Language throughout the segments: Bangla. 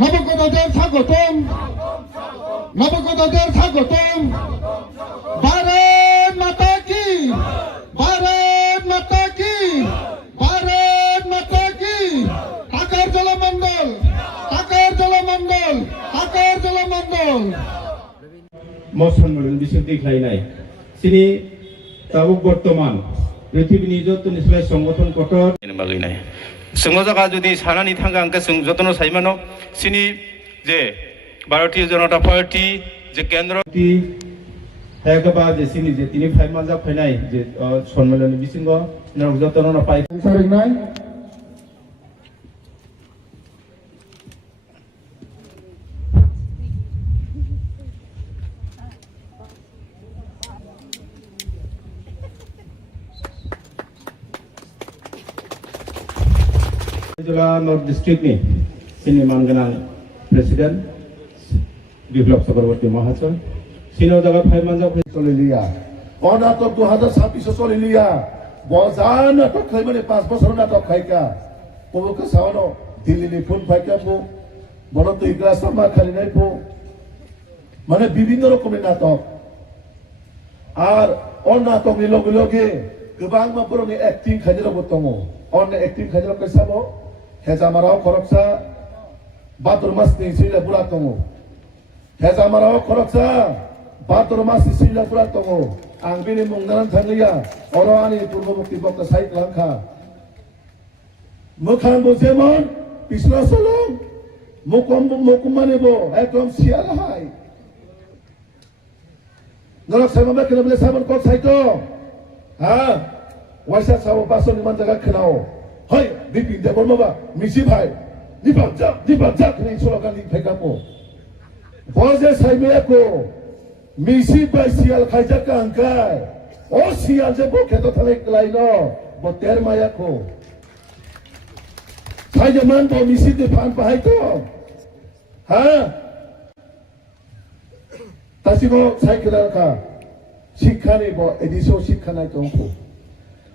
নবগতদের স্বাগতম। নবগতদের স্বাগতম। ভারত মাতা কি? ভারত মাতা কি? ভারত মাতা কি? ঢাকার জলমন্ডল ঢাকার জলমন্ডল ঢাকার জলমন্ডল মসম্মেলন বিষয়টি নাই। তিনি তাবক বর্তমান পৃথিবী নিযুক্ত নিশ্চয় সংগঠন কঠোর। বাকি নাই। সংগজাগা যদি সানানি থাকা আঙ্কে যত্ন সাইমানো সিনি যে ভারতীয় জনতা পার্টি যে কেন্দ্র হেগবা যে সিনি যে তিনি ফাইমাজা ফাইনাই যে সম্মেলনে বিসিঙ্গ নরক যত্ন পাই নাই પેલા નોર્થ ડિસ્ટ્રિક્ટની સિનિયર માંગના પ્રેસિડેન્ટ বিপ্লব চক্রবর্তী মহাশয় চীনৰ জাগা ফাই মানজা চলি লিয়া অনাটক দুহাজাৰ ছাব্বিছ চলি লিয়া বজাৰ নাটক খাই মানে পাঁচ বছৰ নাটক খাইকা। পবকে চাওন দিল্লীলৈ ফোন ফাইকা পো। বনত ইগলা শৰ্মা খালি নাই পো। মানে বিভিন্ন রকমের নাটক। আর অন্য নাটক লগে লগে, গোবাং মাপুরনি অ্যাক্টিং খাইজলাবো তমো। অন্য অ্যাক্টিং খাইজলাবো কেসাবো हेजामाराव खरकसा बादुर मासनि सैला बुरा दङ हेजामाराव खरकसा बादुर मासनि सैला बुरा दङ आं बेनि मुंदानानै थांलिया अर आंनि पूर्वमुक्ति बक्ता साइक लांखा मोखांबो जेमन बिसना सलं मुकम मुकुमानिबो एकदम सियालाहाय 니빈대볼마가 미시바이 니반짝 니반짝 그래 이소라가 니배가모 버제 사이메야코 미시바이 시알 가이자까 안카이 오 시알 제보 개도 탈래 클라이너 뭐 때르마야코 사이제만 더 미시드 반파이토 하 다시고 사이클라카 শিক্ষা নিব এদিশেও শিক্ষা নাই তো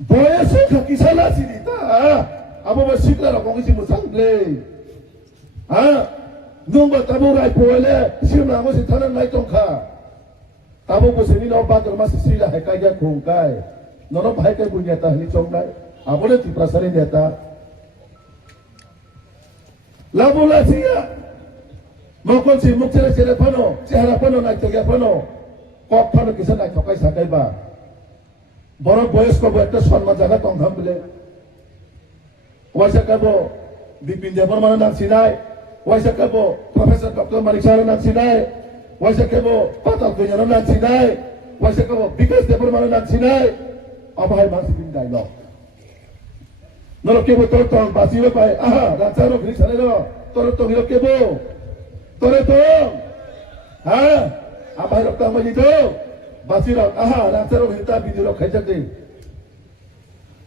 রে লোক সিলা বয়সে কিসালা সিরিতা আবো বা শিখলা রকম কিছু মুসাংলে হ্যাঁ নংবা তাবো রাই পয়লে সিমলা মসি থানা নাই টংখা তাবো বসে নি নাও বাদর শ্রীলা হেকাই গা খংকাই নন ভাই কে বুনিয়াতা হনি চংনাই আবলে ত্রিপ্রাসারি নেতা লাবুলা সিয়া মকল সি মুখ ছেড়ে ছেড়ে ফানো চেহারা ফানো নাই তো গে ফানো কক ফানো কিসা নাই ঠকাই সাকাই বা বড় বয়স্ক একটা সম্মান জায়গা টংখাম বলে। ওয়াইসা কাবো, বিপিন দেবর মানে নাচিনাই ওয়াইসা কাবো, প্রফেসর ডক্টর মানিক সাহেব নাচিনাই ওয়াইসা কাবো, পাতাল দুজন নাচিনাই ওয়াইসা কাবো, বিকাশ দেবর মানে নাচিনাই অবাহাই মাসি দিন ডাইলগ নর কেবো, তোর টং বাঁচিবে পাই আহা রাজারো ঘিরি সারে তোর টং হিরো কেবো। তোরে তো হ্যাঁ আবাহাই রক্তা বাসিরক আহা রাজারক হিতা বিদিরক খাইজাতে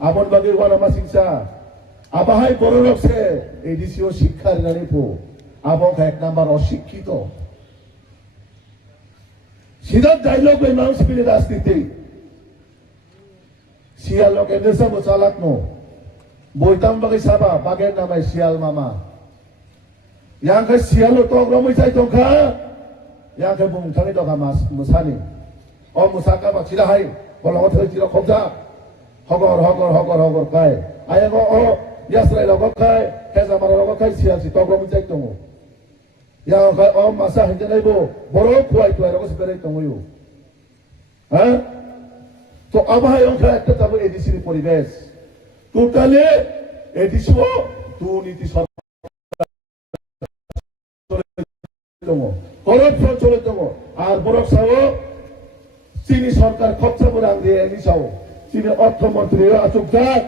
আমন বাগের ওয়ানামা সিংসা আবাহাই বড় রকছে এডিসিও শিক্ষার নানি পো। আবক এক নাম্বার অশিক্ষিত। সিধার ডাইলগ ওই মানুষ মিলে রাজনীতি। শিয়াল লোক এনেসা মোচালাক নো। বইতাম বাগে সাবা, বাগের নামাই শিয়াল মামা। ইয়াংকে শিয়ালো তো অগ্রমই চাই তংখা। ইয়াংকে বুং থাঙি দকা মাস মুসানি অ মুসাকা বা চিরাহাই বলগত হয়েছিল খবজা হগর হগর হগর হগর খায়। আয় গ অ ইয়াসরাই লগ খায় হেজা মারা লগ খায় সিয়াসি তগ মুন যাই তমু। ইয়া খায়, অ মাসা হিজে নাইব, বড় খুয়াই খুয়াই রকস বেরাই তমু হ্যাঁ তো আবহাওয়া অংশে একটা তারপর এডিসির পরিবেশ টোটালে এডিসিও দুর্নীতি সরকার চলে আর বরফ সাহেব চিনি সরকার খরচা করে আন দিয়ে নিসাও চিনি অর্থমন্ত্রী আসুক যাক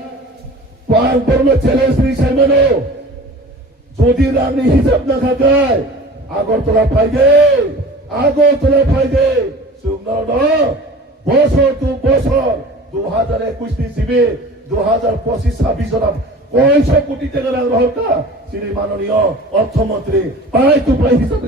পাঁচ চ্যালেঞ্জ নিসাই মানো যদি রানি হিসাব না থাকায় আগরতলা ফাইদে আগরতলা ফাইদে বছর টু বছর দু হাজার একুশ নিচিবি দু হাজার পঁচিশ ছাব্বিশ জনাব কয়শ কোটি টাকা রহকা শ্রী মাননীয় অর্থমন্ত্রী, পাই তু পাই হিসাবে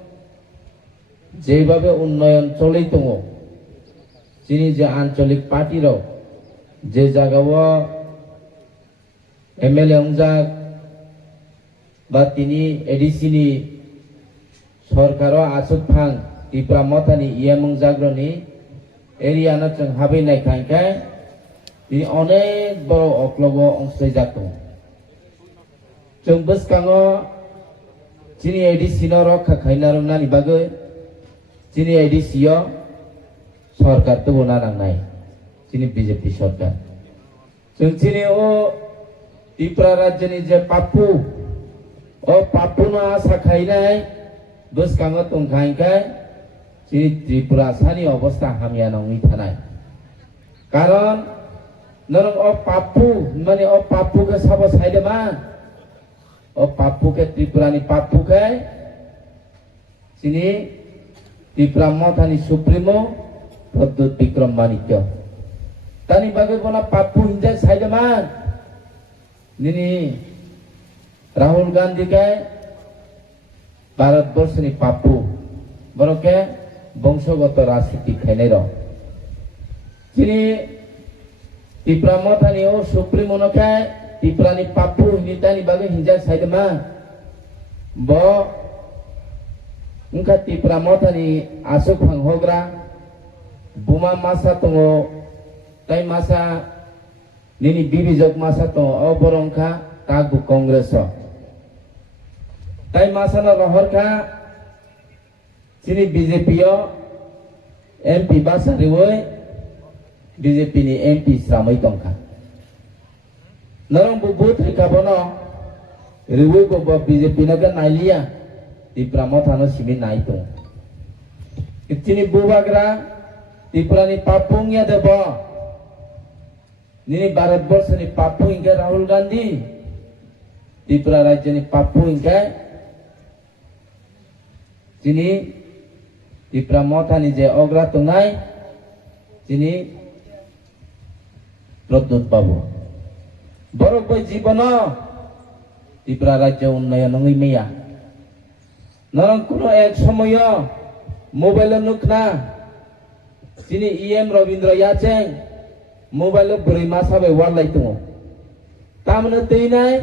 যেভাবে উন্নয়ন চলেই তো তিনি যে আঞ্চলিক পার্টির, যে জায়গাও এমএলএ অংজাক বা তিনি এডিসি নি সরকার আসুক ফাং ইপ্রা মতানি ইয়ামং অংজাগ্রনি এরিয়ানো চং হাবিনাই খাইখাই তিনি অনেক বড় অক্লব অংশই যাত চং বসকাঙ্গ চিনি এডিসিনো রক্ষা খাইনা রুনানি বাগৈ Sini ID Sio, sorga tuh bu nai. Sini BJP sorga. Sini sini o di praraja nih je papu. O papu no asa kai nai. Bus kangen tung kai kai. Sini di prasa nih o bos tang hamia ya nongi tanai. Karon nong o papu, mani o papu ke sabo sai deman. O papu ke tripura ni papu kai. Sini Tripura মথানি supremo Pradyot Bikram Manikya তানি বাগে বলা পাপ্পু হিন্দে সাইদেমা নিনি রাহুল গান্ধীকে ভারতবর্ষনি পাপ্পু বরকে বংশগত রাজনীতি খেলে র তিনি ত্রিপুরা মথানি ও সুপ্রিমোনকে ত্রিপুরানি পাপ্পু হিনিতানি বাগে হিঞ্জা সাইদমা ব Engka ti pramotani asuk panghogra buma masa tongo kai masa nini bibi jok masa tongo oborongka tagu kongreso. Tai masa na rohorka sini BJP yo MP basa riwoi BJP ni MP samai tongka. Narong bubut rikabono riwoi ko BJP naga nalia. Tripura মথানো Simi নাই দं চিনি বুবাগ্রা ত্রিপুরানি পাপুংয়া দেব নিনি ভারতবর্ষনি পাপ্পু ইনকে রাহুল গান্ধী ত্রিপুরা রাজ্যনি পাপ্পু ইনকে যিনি ত্রিপুরা মথানি যে অগ্রাত নাই তিনি প্রদ্যুৎ বাবু বড় বই জীবন ত্রিপুরা রাজ্য উন্নয়ন নঙি মেয়া নরং কোনো এক সময় মোবাইল নুকনা চিনি ই এম রবীন্দ্র ইয়াচেন, মোবাইল ব্रै মাস হবে ওয়ারলাই দङ তামানে তৈ নাই।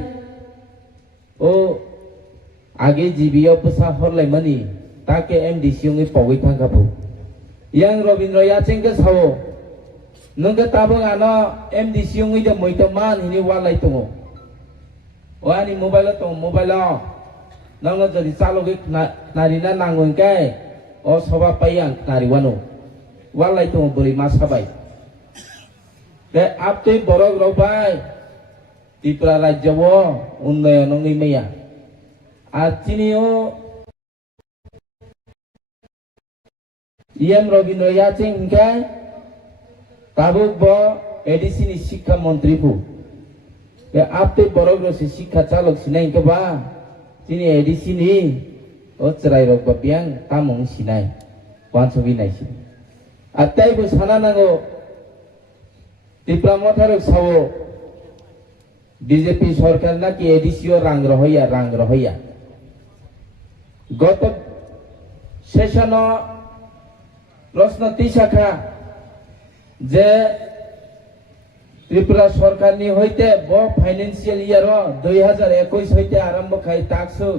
ও, আগে জিবিও পোসা হরলাই মানি, তাকে এম ডি সি ওই পাবই ফাঙ্কাবো ইয়াং রবীন্দ্র ইয়াচেন কে সাও নঙ্গে তাবো আনো এম ডি সি ওই দে মইতো মান হিনি ওয়ারলাই দङ ও আনি মোবাইল তো, মোবাইল নংলো যদি চালকে নারিনা নাঙ্গনকে ও সবা পাইয়াং নারিওয়ানো ওয়ালাই দङ বুড়ি মাসাবাই কে আপনি বরক রবাই ত্রিপুরা রাজ্য উন্নয়ন মেয়া আর তিনিও ইএম রবীন্দ্র ইয়াচিং কে তাবুক ব এডিসিনি শিক্ষা মন্ত্রী ফু কে আপনি বরক রসি শিক্ষা চালক সিনাই কে বা তিনি এডিসিনি ও চরাই রক বা বিয়াং তামং সিনাই ওয়ানসবি নাইসি আর তাইবো সানা নাঙ্গো ত্রিপুরা মথারক সাও বিজেপি সরকার নাকি এডিসিও রাং রহইয়া রাং রহইয়া গত সেশন প্রশ্ন তিসাখা যে ত্রিপুরা সরকার নি হইতে ব ফাইন্যান্সিয়াল ইয়ার দুই হাজার একুশ হইতে আরম্ভ খাই তাকসু।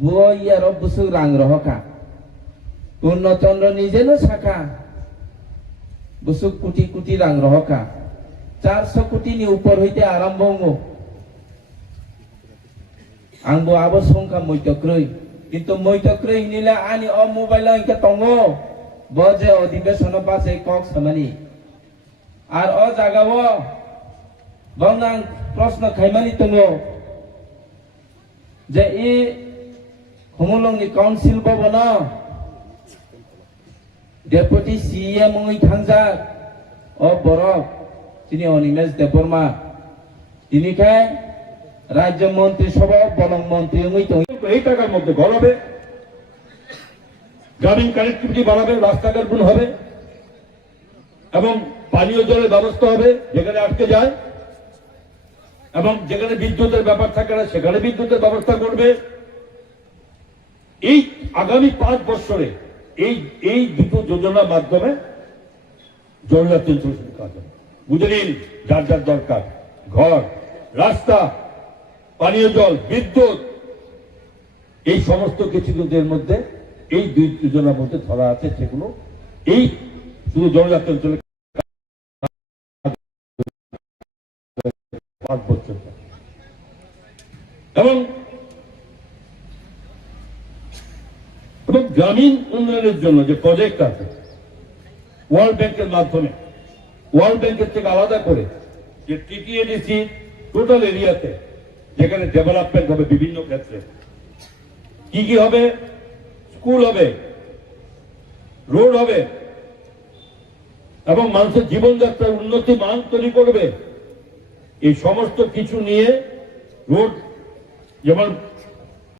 বু ইয়ার বুসু রাং রহকা। পূর্ণচন্দ্র নিজেনো শাখা। বুসু কুটি কুটি রাং রহকা। চারশো কোটি নি উপর হইতে আরম্ভ আংবো আবো সংখ্যা মৈতক্রই। কিন্তু মৈতক্রই নিলে আনি অ মোবাইল ইনকে তঙ্গ। বজে অধিবেশন পাশে কক সামানি। আর অ জাগাও বংনাং প্রশ্ন খাইমানি তঙ্গো যে ই হুমুলংনি কাউন্সিল ভবন ডেপুটি সিএম ওই থাংজাক ও বরফ তিনি অনিমেষ দেববর্মা। তিনিখাই রাজ্য মন্ত্রিসভা বলং মন্ত্রী ওই তো এই টাকার মধ্যে ঘর হবে। গ্রামীণ কানেক্টিভিটি বাড়াবে, রাস্তাঘাট গুণ হবে। এবং পানীয় জলের ব্যবস্থা হবে, যেখানে আটকে যায়, এবং যেখানে বিদ্যুতের ব্যাপার থাকে না, সেখানে বিদ্যুতের ব্যবস্থা করবে। এই আগামী পাঁচ বছরে এই এই দুটো যোজনার মাধ্যমে জরুরাত অঞ্চল কাজ হবে বুঝে নিন যার যার দরকার। ঘর, রাস্তা, পানীয় জল, বিদ্যুৎ, এই সমস্ত কিছু কিছুদের মধ্যে, এই দুই যোজনার মধ্যে ধরা আছে, সেগুলো, এই শুধু জনজাতি অঞ্চলে পাঁচ বছর। এবং এবং গ্রামীণ উন্নয়নের জন্য যে প্রজেক্ট আছে ওয়ার্ল্ড ব্যাংকের মাধ্যমে ওয়ার্ল্ড ব্যাংকের থেকে আলাদা করে যে টিটিএডিসি টোটাল এরিয়াতে যেখানে ডেভেলপমেন্ট হবে বিভিন্ন ক্ষেত্রে, কি কি হবে স্কুল হবে রোড হবে, এবং মানুষের জীবনযাত্রার উন্নতি মান তৈরি করবে এই সমস্ত কিছু নিয়ে রোড যেমন